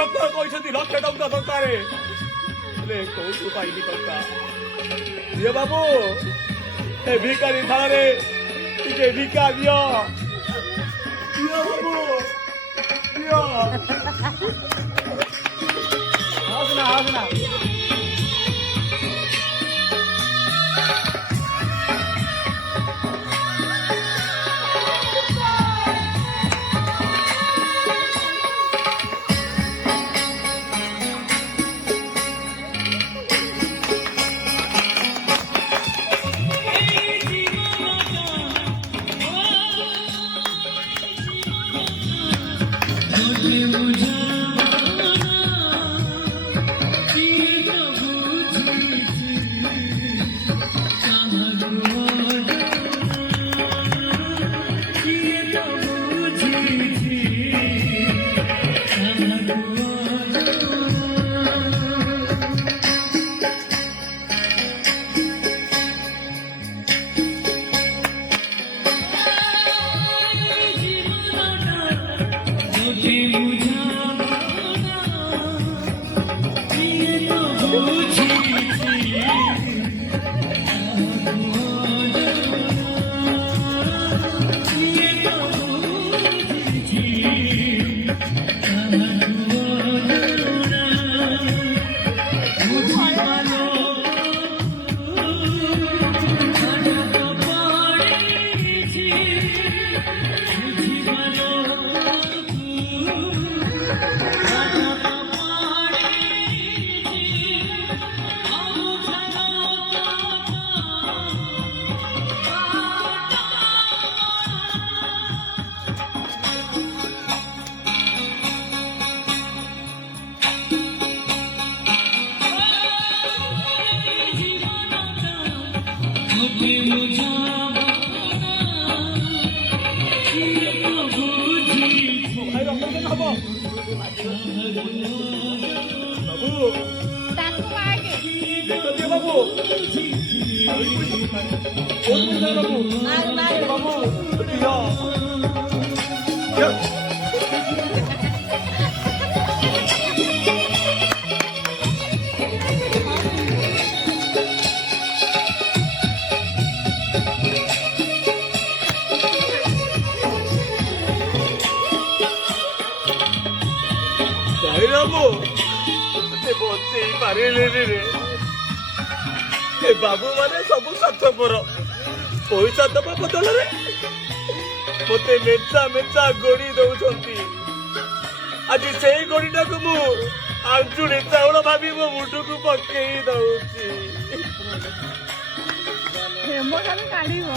ଡକ୍ଟର କହିଛନ୍ତି 1,00,000 ଟଙ୍କା ଦରକାର। ହେଲେ କୋଉଠୁ ପାଇବି ଟଙ୍କା? ଦିଅ ବାବୁ, ଏ ଭିକାରୀ ଥାଳରେ ଟିକେ ଭିକା ଦିଅ। ଦିଅ ବାବୁ, ଦିଅ। ହସନା ହସନା। ବାବୁ ମାନେ ସବୁ ସ୍ୱାର୍ଥପର। ପଇସା ଦବା ବଦଳରେ ମତେ ମେଞ୍ଚା ମେଞ୍ଚା ଗୋଡି ଦଉଛନ୍ତି। ଆଜି ସେଇ ଗୋଡିଟାକୁ ମୁଁ ଆଞ୍ଚୁଳି ଚାଉଳ ଭାବି ମୋ ମୁଣ୍ଡକୁ ପକେଇ ଦଉଛି। କାଢିବ